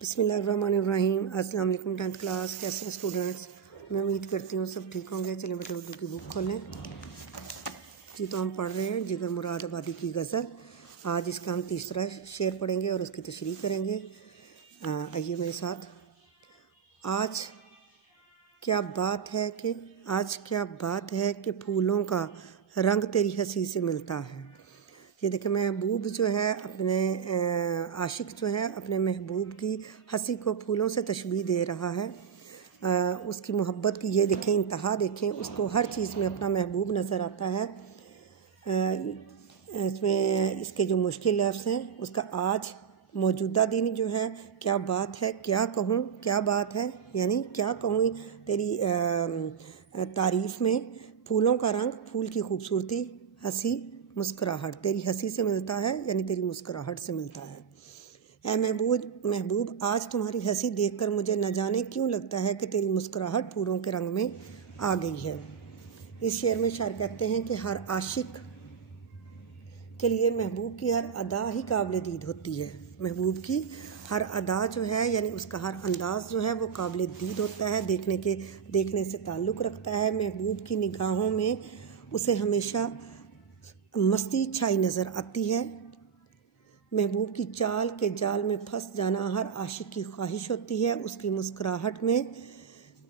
बिस्मिल्लाहिर्रहमानिर्रहीम। अस्सलाम वालेकुम। 10th क्लास कैसे हैं स्टूडेंट्स? मैं उम्मीद करती हूँ सब ठीक होंगे। चलिए बेटे उर्दू की बुक खोलें जी। तो हम पढ़ रहे हैं जिगर मुराद आबादी की गज़ल। आज इसका हम तीसरा शेर पढ़ेंगे और उसकी तशरीह करेंगे। आइए मेरे साथ। आज क्या बात है कि फूलों का रंग तेरी हंसी से मिलता है। ये देखें, महबूब जो है अपने आशिक जो है अपने महबूब की हंसी को फूलों से तशबीह दे रहा है। उसकी मोहब्बत की ये देखें इंतहा देखें, उसको हर चीज़ में अपना महबूब नज़र आता है। इसमें इसके जो मुश्किल लफ्ज़ हैं उसका आज मौजूदा दिन जो है, क्या बात है, क्या कहूँ, क्या बात है यानी क्या कहूँ तेरी तारीफ़ में। फूलों का रंग, फूल की खूबसूरती, हंसी मुस्कुराहट तेरी हंसी से मिलता है यानी तेरी मुस्कुराहट से मिलता है। ऐ महबूब आज तुम्हारी हंसी देखकर मुझे न जाने क्यों लगता है कि तेरी मुस्कुराहट फूलों के रंग में आ गई है। इस शेर में शायर कहते हैं कि हर आशिक के लिए महबूब की हर अदा ही काबिल दीद होती है। महबूब की हर अदा जो है यानी उसका हर अंदाज़ जो है वो काबिल दीद होता है, देखने से ताल्लुक़ रखता है। महबूब की निगाहों में उसे हमेशा मस्ती छाई नज़र आती है। महबूब की चाल के जाल में फंस जाना हर आशिक की ख्वाहिश होती है। उसकी मुस्कुराहट में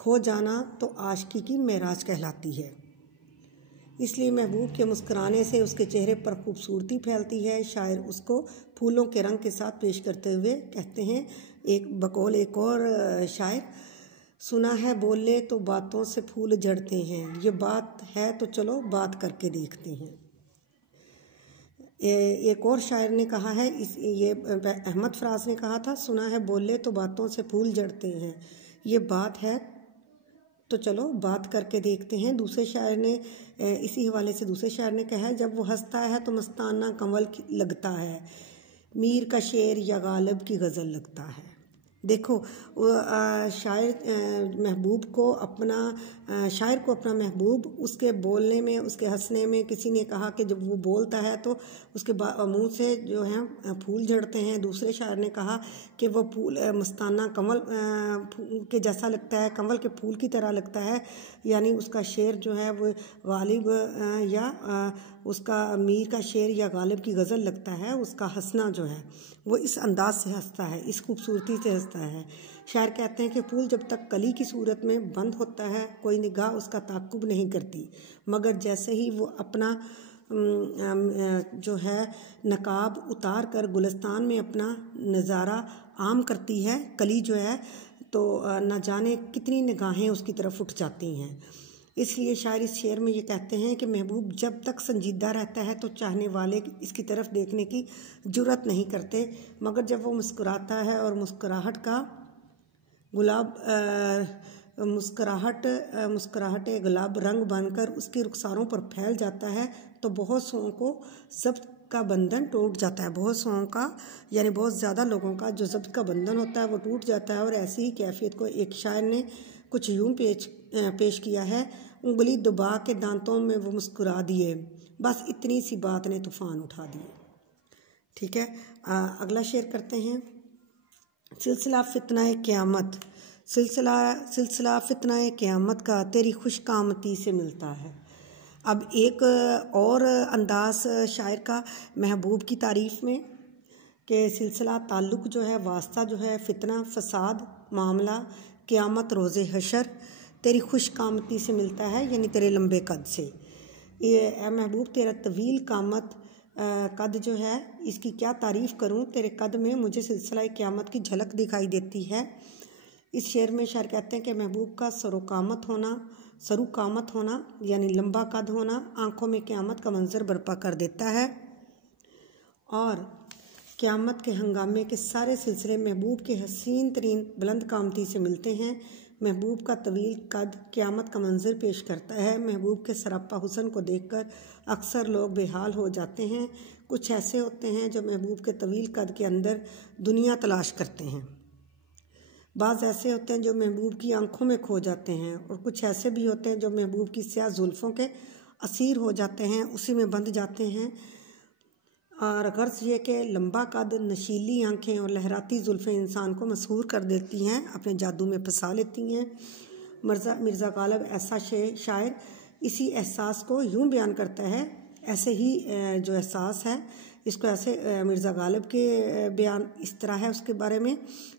खो जाना तो आशिकी की मेराज कहलाती है। इसलिए महबूब के मुस्कुराने से उसके चेहरे पर खूबसूरती फैलती है। शायर उसको फूलों के रंग के साथ पेश करते हुए कहते हैं, एक और शायर, सुना है बोले तो बातों से फूल झड़ते हैं, ये बात है तो चलो बात करके देखते हैं। एक और शायर ने कहा है, ये अहमद फराज ने कहा था, सुना है बोले तो बातों से फूल झड़ते हैं, ये बात है तो चलो बात करके देखते हैं। दूसरे शायर ने इसी हवाले से दूसरे शायर ने कहा है, जब वो हंसता है तो मस्ताना कंवल लगता है, मीर का शेर या गालिब की गज़ल लगता है। देखो शायर को अपना महबूब उसके बोलने में, उसके हंसने में, किसी ने कहा कि जब वो बोलता है तो उसके मुंह से जो है फूल झड़ते हैं। दूसरे शायर ने कहा कि वो फूल मस्ताना कंवल के जैसा लगता है, कंवल के फूल की तरह लगता है, यानी उसका शेर जो है वो गालिब या उसका मीर का शेर या गालिब की गज़ल लगता है। उसका हंसना जो है वो इस अंदाज से हंसता है, इस खूबसूरती से हंसता है। शायर कहते हैं कि फूल जब तक कली की सूरत में बंद होता है कोई निगाह उसका ताक़ुब नहीं करती, मगर जैसे ही वो अपना जो है नकाब उतार कर गुलिस्तान में अपना नज़ारा आम करती है कली जो है, तो न जाने कितनी निगाहें उसकी तरफ उठ जाती हैं। इसलिए शायर इस शेर में ये कहते हैं कि महबूब जब तक संजीदा रहता है तो चाहने वाले इसकी तरफ देखने की जुर्रत नहीं करते, मगर जब वो मुस्कुराता है और मुस्कुराहट गुलाब रंग बनकर उसके रुखसारों पर फैल जाता है तो बहुत सौ को ज़ब्त का बंधन टूट जाता है। बहुत सौ का यानी बहुत ज़्यादा लोगों का जो ज़ब्त का बंधन होता है वो टूट जाता है। और ऐसी ही कैफियत को एक शायर ने कुछ यूं पेश किया है, उंगली दबा के दांतों में वो मुस्कुरा दिए, बस इतनी सी बात ने तूफ़ान उठा दिए। ठीक है, अगला शेर करते हैं। सिलसिला फितना क़यामत का तेरी खुशकामती से मिलता है। अब एक और अंदाज़ शायर का महबूब की तारीफ़ में कि सिलसिला ताल्लुक़ जो है, वास्ता जो है, फितना फसाद मामला क़यामत रोज़े हशर तेरी खुशकामती से मिलता है यानी तेरे लंबे कद से। ये महबूब तेरा तवील कामत कद जो है इसकी क्या तारीफ़ करूं, तेरे कद में मुझे सिलसिला क़यामत की झलक दिखाई देती है। इस शेर में शायर कहते हैं कि महबूब का सरुकामत होना यानी लंबा कद होना आँखों में क़यामत का मंजर बर्पा कर देता है और क़यामत के हंगामे के सारे सिलसिले महबूब के हसीन तरीन बुलंद कामती से मिलते हैं। महबूब का तवील कद क़यामत का मंजर पेश करता है। महबूब के सरापा हुस्न को देखकर अक्सर लोग बेहाल हो जाते हैं। कुछ ऐसे होते हैं जो महबूब के तवील कद के अंदर दुनिया तलाश करते हैं, बाज़ ऐसे होते हैं जो महबूब की आंखों में खो जाते हैं, और कुछ ऐसे भी होते हैं जो महबूब की स्याह जुल्फ़ों के असीर हो जाते हैं, उसी में बंध जाते हैं। और गर्ज ये कि लंबा कद, नशीली आंखें और लहराती जुल्फ़ें इंसान को मसहूर कर देती हैं, अपने जादू में फंसा लेती हैं। मिर्ज़ा गालिब ऐसा शायर इसी एहसास को यूँ बयान करता है, ऐसे ही जो एहसास है इसको ऐसे मिर्ज़ा गालिब के बयान इस तरह है उसके बारे में,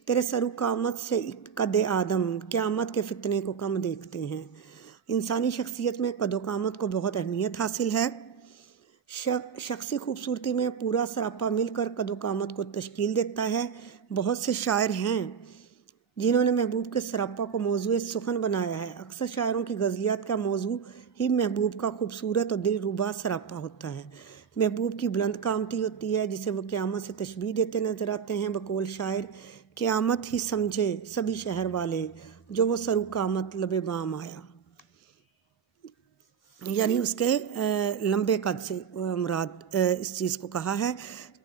तेरे सरू क़यामत से कद आदम, क़यामत के फितने को कम देखते हैं। इंसानी शख्सियत में कदो क़यामत को बहुत अहमियत हासिल है। शख्सी खूबसूरती में पूरा सरापा मिलकर कदो क़यामत को तश्कील देता है। बहुत से शायर हैं जिन्होंने महबूब के सरापा को मौजूए सुखन बनाया है। अक्सर शायरों की गज़लियात का मौजू ही महबूब का खूबसूरत और दिलरुबा सरापा होता है। महबूब की बुलंद कामती होती है जिसे वो क़यामत से तशबीह देते नज़र आते हैं। बकौल शायर, क़यामत ही समझे सभी शहर वाले, जो वो सरू क़यामत लबे बाम आया, यानी उसके लंबे कद से मुराद इस चीज़ को कहा है।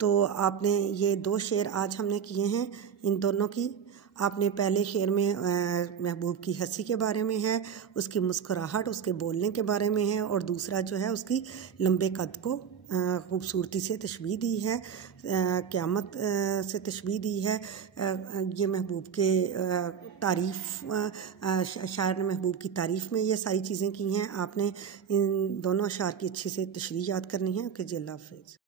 तो आपने ये 2 शेर आज हमने किए हैं इन दोनों की। आपने पहले शेर में महबूब की हंसी के बारे में है, उसकी मुस्कुराहट, उसके बोलने के बारे में है, और दूसरा जो है उसकी लंबे कद को खूबसूरती से तशबीह दी है, क़यामत से तशबीह दी है। ये महबूब के शायर ने महबूब की तारीफ़ में ये सारी चीज़ें की हैं। आपने इन दोनों अशार की अच्छी से तशरीह याद करनी है। ओके जी, अल्लाह हाफ़िज़।